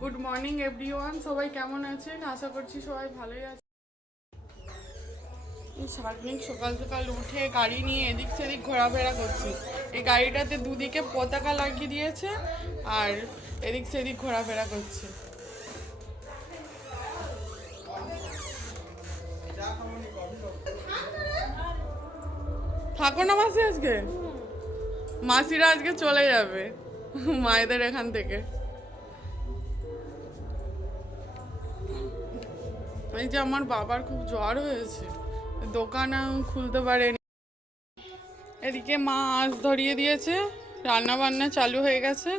Good morning everyone, সবাই কেমন আছেন? আশা করছি সবাই ভালোই আছে। সার্বিক সকাল সকাল উঠে গাড়ি নিয়ে এদিক সেদিক ঘোরাফেরা করছি। এই গাড়িটাতে দুদিকে পতাকা লাগিয়ে দিয়েছে আর এদিক সেদিক ঘোরাফেরা করছে। থাকো না মাসি, আজকে মাসিরা আজকে চলে যাবে মায়েদের এখান থেকে। এই যে আমার বাবার খুব জ্বর হয়েছে, দোকান খুলতে পারেনি। এদিকে মা আঁচ ধরিয়ে দিয়েছে, রান্না বান্না চালু হয়ে গেছে,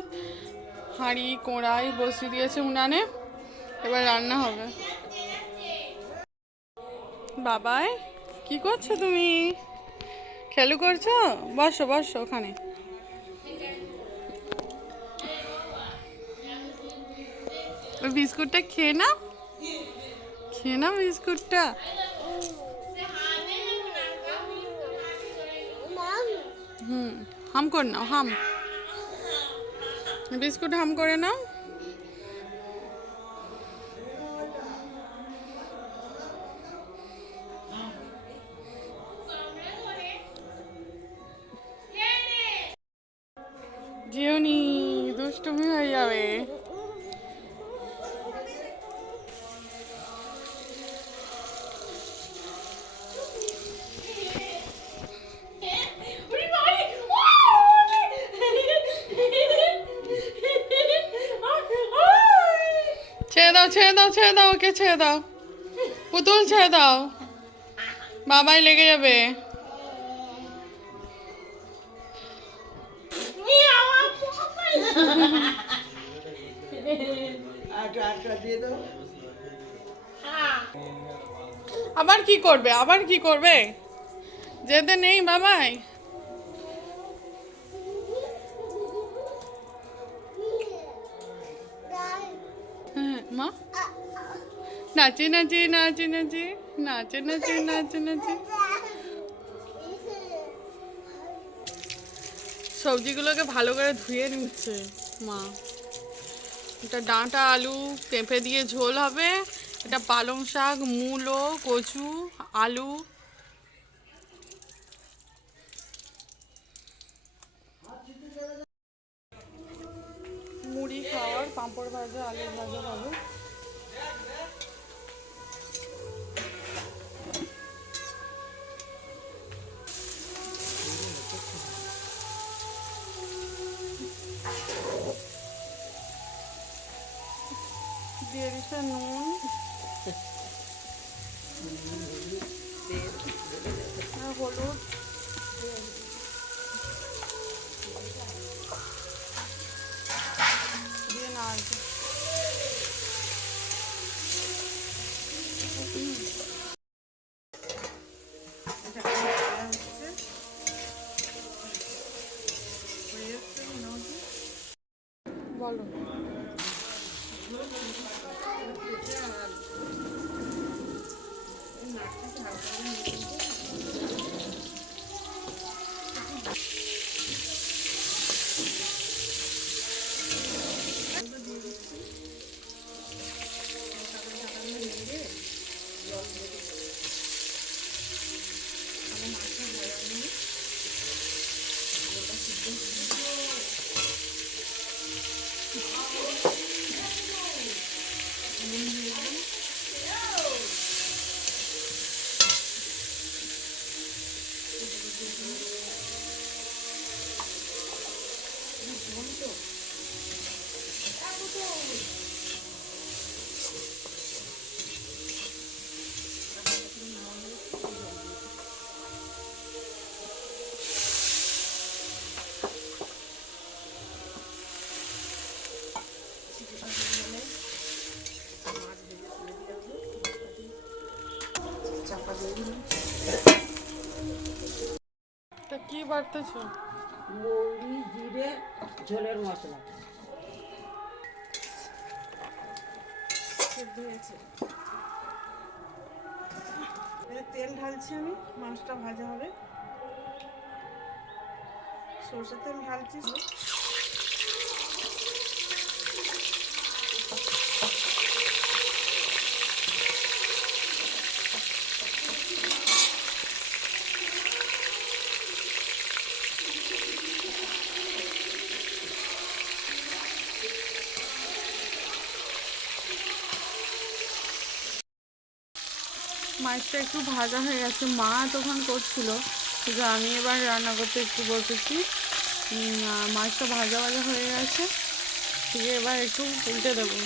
হাঁড়ি কড়াই বসিয়ে দিয়েছে উনানে, এবার রান্না হবে। বাবাই কি করছো তুমি? খেলু করছো? বসো বসো ওখানে। ওই বিস্কুটটা খেয়ে নাও, খেয়ে নাও বিস্কুটটা। হাম করে নাও, হাম বিস্কুট হাম করে নাও। জিওনি দুষ্টুমি হয়ে যাবে। ছেড়ে দাও ছেড়ে দাও ছেড়ে দাও, ওকে ছেড়ে দাও, পুতুল ছেড়ে দাও, বাবাই লেগে যাবে। আবার কি করবে, আবার কি করবে? যেতে নেই বাবাই। হ্যাঁ মা, নাচি নাচি নাচি নাচি নাচে নাচে নাচে নাচে। সবজিগুলোকে ভালো করে ধুয়ে নিচ্ছে মা। এটা ডাঁটা আলু পেঁপে দিয়ে ঝোল হবে, এটা পালং শাক, মূলো, কচু, আলু। মুড়ি খাওয়ার, পাঁপড় ভাজা, আলু ভাজা হবে। দিয়ে দিচ্ছে নুন, হলুদ, দিয়ে নাড়ছে। বলো তা কি বাড়তেছো? মৌরি জিরে ঝোলের মশলা তেল ঢালছি, আমি মাছটা ভাজা হবে। সরষের তেল ঢালছি। মাছটা একটু ভাজা হয়ে গেছে, মা তখন করছিল, কিন্তু আমি এবার রান্না করতে একটু বসেছি। মাছটা ভাজা ভাজা হয়ে গেছে, ঠিক এবার একটু উল্টে দেবো।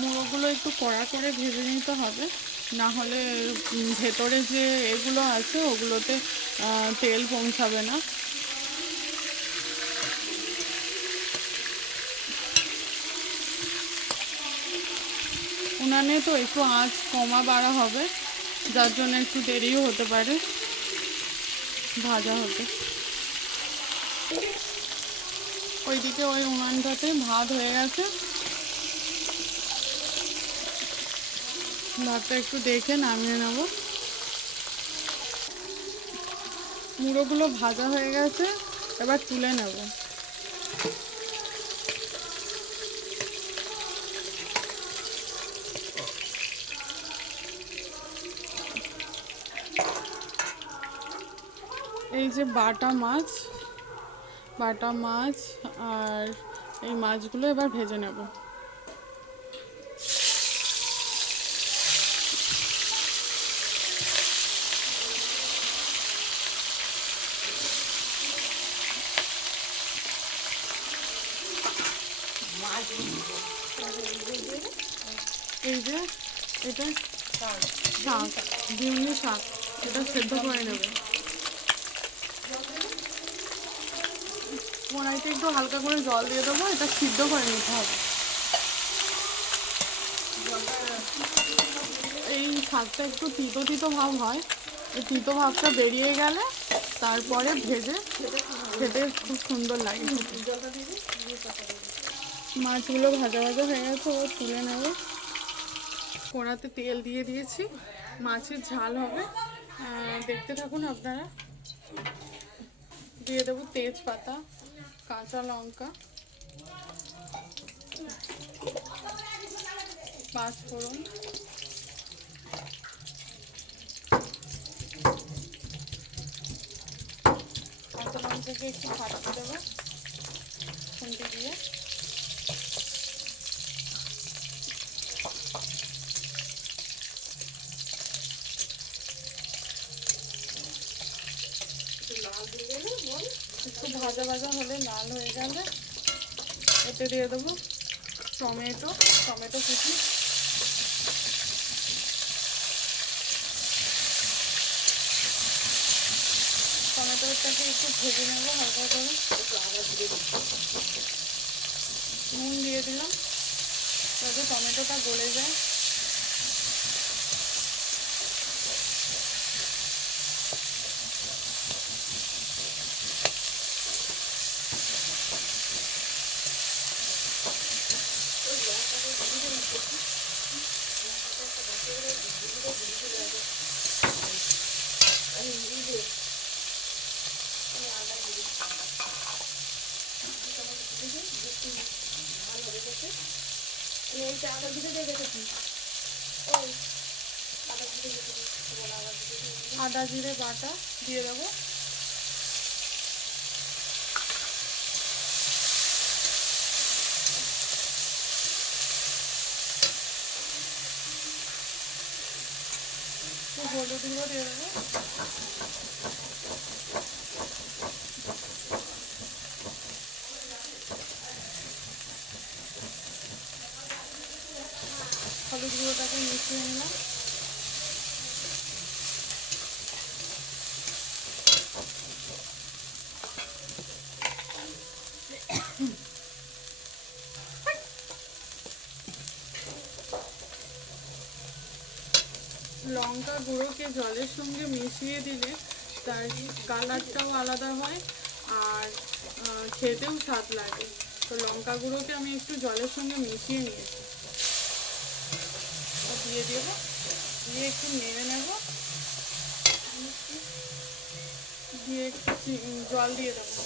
মুড়োগুলো একটু কড়া করে ভেজে নিতে হবে, না হলে ভেতরে যে এগুলো আছে ওগুলোতে তেল পৌঁছাবে না। উনানে তো একটু আঁচ কমা বাড়া হবে, যার জন্য একটু দেরিও হতে পারে ভাজা হতে। ওইদিকে ওই উনানটাতে ভাত হয়ে গেছে, ভাতটা একটু দেখে নামিয়ে নেব। মুড়োগুলো ভাজা হয়ে গেছে, এবার তুলে নেব। এই যে বাটা মাছ আর এই মাছগুলো এবার ভেজে নেব। এই যে এটা শাক, বিউনি শাক, এটা সেদ্ধ করে নেবে। কড়াইতে একটু হালকা করে জল দিয়ে দেবো, এটা সিদ্ধ করে নিতে হবে। এই শাকটা একটু তিতো তিতো ভাব হয়, এই তিতো ভাবটা বেরিয়ে গেলে তারপরে ভেজে খেতে খুব সুন্দর লাগে। মাছগুলো ভাজা ভাজা হয়ে গেছে, ও তুলে নেবে। কড়াতে তেল দিয়ে দিয়েছি, মাছের ঝাল হবে, দেখতে থাকুন আপনারা। দিয়ে দেবো তেজপাতা, কাঁচা লঙ্কা, পাঁচফোড়ন, কাঁচা লঙ্কাকে একটু ফাটিয়ে দেবো খুন্তি দিয়ে। একটু ভাজা ভাজা হলে, লাল হয়ে গেলে এতে দিয়ে দেবো টমেটো কুচি। টমেটোটাকে একটু ভেজে নেবো হালকা করে। নুন দিয়ে দিলাম যাতে টমেটোটা গলে যায়। আদা জিরে বাটা দিয়ে দেবো। হলুদ গুঁড়ো দিয়ে দেবো। হলুদ গুঁড়োটাকে মিশিয়ে নিলাম। লঙ্কা গুঁড়োকে জলের সঙ্গে মিশিয়ে দিলে তার কালারটাও আলাদা হয় আর খেতেও স্বাদ লাগে। তো লঙ্কা গুঁড়োকে আমি একটু জলের সঙ্গে মিশিয়ে নিয়েছি, দিয়ে দেবো, দিয়ে একটু নেড়ে নেব, দিয়ে একটু জল দিয়ে দেবো।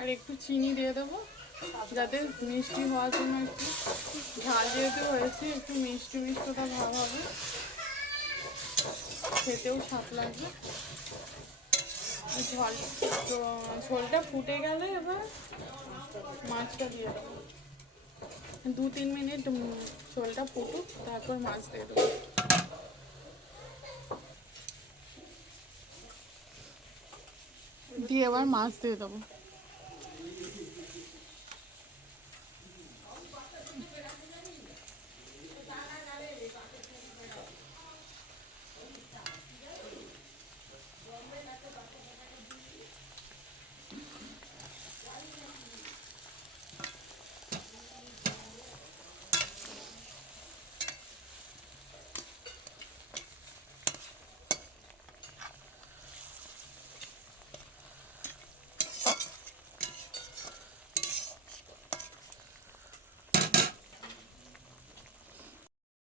আর একটু চিনি দিয়ে দেবো যাতে মিষ্টি হওয়ার জন্য, একটু ঝাল যেহেতু হয়েছে একটু মিষ্টি মিষ্টটা ভাব হবে, খেতেও স্বাদ লাগবে। ঝোলটা ফুটে গেলে এবার মাছটা দিয়ে দেবো। 2-3 মিনিট ঝোলটা ফুটুক, তারপর মাছ দিয়ে দেবো। দিয়ে এবার মাছ দিয়ে দেবো।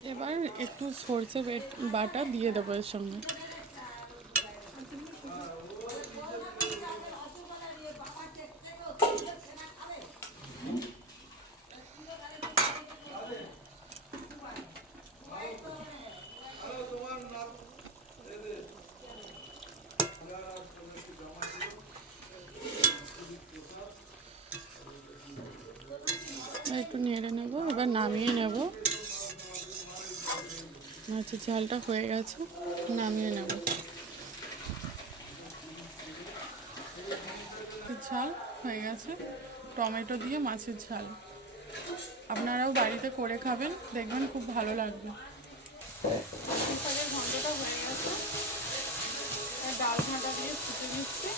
এবার একটু সরষে বাটা দিয়ে দেবো এর সঙ্গে। একটু নেড়ে নেব, এবার নামিয়ে নেব। মাছের ঝালটা হয়ে গেছে, নামিয়ে নেব। ঝাল হয়ে গেছে, টমেটো দিয়ে মাছের ঝাল। আপনারাও বাড়িতে করে খাবেন, দেখবেন খুব ভালো লাগবে। শাকের ঘন্টটা হয়ে গেছে, ডাল ঘাঁটা দিয়ে ফুটে নিচ্ছি।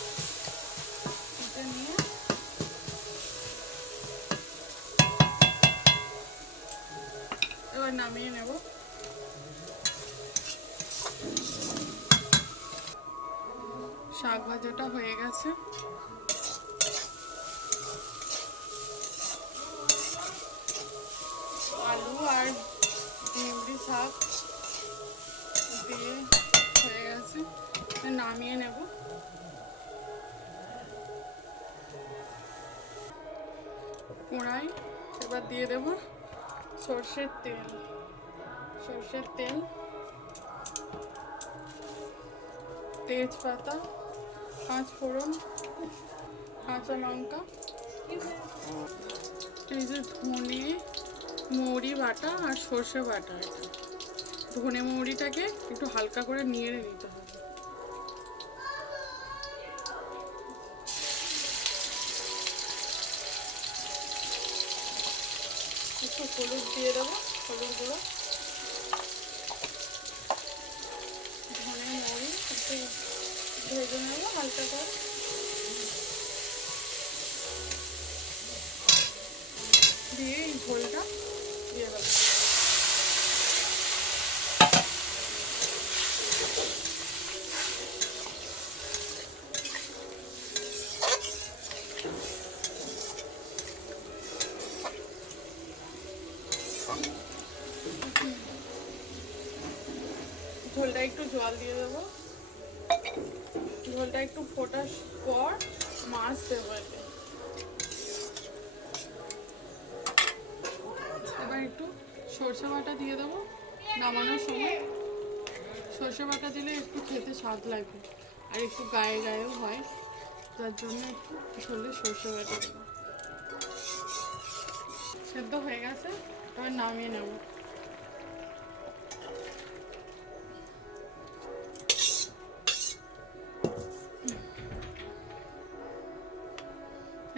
ফুটে নিয়ে এবার নামিয়ে নেব। শাক ভাজাটা হয়ে গেছে, আলু আর চিংড়ি শাক দিয়ে হয়ে গেছে, নামিয়ে নেব। কড়াই এবার দিয়ে দেব সর্ষের তেল। তেজপাতা, 5 ফোড়ন, কাঁচা লঙ্কা, এই যে ধনে মৌরি বাটা আর সর্ষে বাটা। এটা ধনে মৌরিটাকে একটু হালকা করে নেড়ে নিতে হবে। একটু হলুদ দিয়ে দেবো, হলুদ গুঁড়ো, ধনে মৌরি একটু ভেজে নেবো হালকা করে। দিয়ে এই ঝোলটা দিয়ে দেবো। ঝোলটা একটু জল দিয়ে দেবো। ঝোলটা একটু ফোটার পর মাছ দেবো এতে। এবার একটু সরষে বাটা দিয়ে দেবো নামানোর সময়। সরষে বাটা দিলে একটু খেতে স্বাদ লাগবে আর একটু গায়ে গায়েও হয়, তার জন্য একটু ঝোলে সরষে বাটা দেবো। সেদ্ধ হয়ে গেছে, এবার নামিয়ে নেব।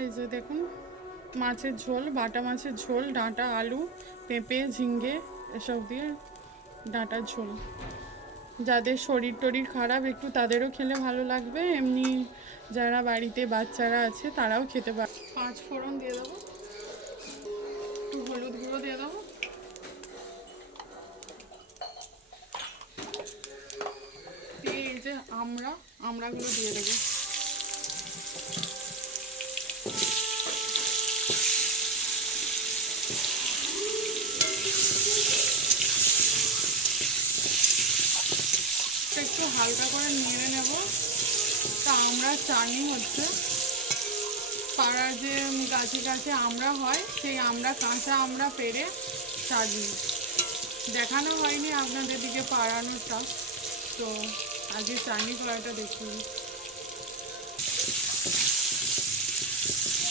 এই যে দেখুন মাছের ঝোল, বাটা মাছের ঝোল, ডাঁটা, আলু, পেঁপে, ঝিঙ্গে এসব দিয়ে ডাঁটার ঝোল। যাদের শরীর টরীর খারাপ একটু তাদেরও খেলে ভালো লাগবে, এমনি যারা বাড়িতে বাচ্চারা আছে তারাও খেতে পারে। 5 ফোড়ন দিয়ে দেবো, একটু হলুদ গুঁড়ো দিয়ে দেবো, দিয়ে এই যে আমড়াগুলো দিয়ে দেবো। একটু হালকা করে নেড়ে নেব। তা আমরা চাটনি হচ্ছে, পাড়ার যে গাছে গাছে আমড়া হয়, সেই কাঁচা আমড়া পেড়ে চাটনি দেখানো হয়নি আপনাদের দিকে পাড়ানোটা, তো আজকে চাটনি করাটা দেখিয়ে।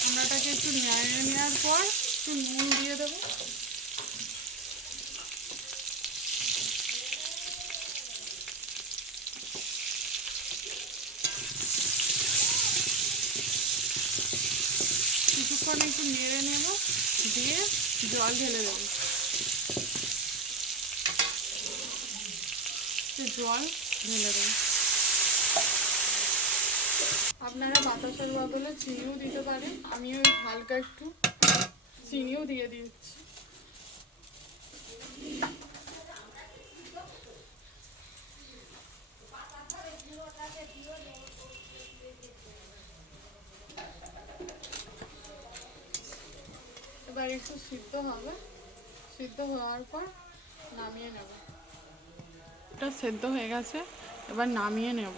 আমড়াটাকে একটু নেড়ে নেওয়ার পর একটু নুন দিয়ে দেবো। কিছুক্ষণ একটু নেড়ে নেব, দিয়ে জল ঢেলে দেবো। জল ঢেলে দেবো। আপনারা বাতাসের বদলে চিনিও দিতে পারেন, আমি ওই হালকা একটু চিনিও দিয়ে দিচ্ছি। এবার একটু সিদ্ধ হবে, সিদ্ধ হওয়ার পর নামিয়ে নেব। এটা সেদ্ধ হয়ে গেছে, এবার নামিয়ে নেব।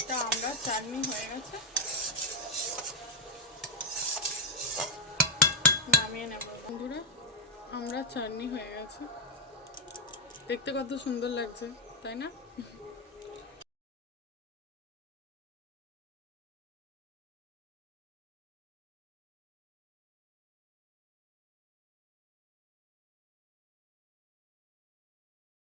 এটা আমরা চাটনি হয়ে গেছে, নামিয়ে নেব। বন্ধুরা, আমরা চাটনি হয়ে গেছে, দেখতে কত সুন্দর লাগছে তাই না?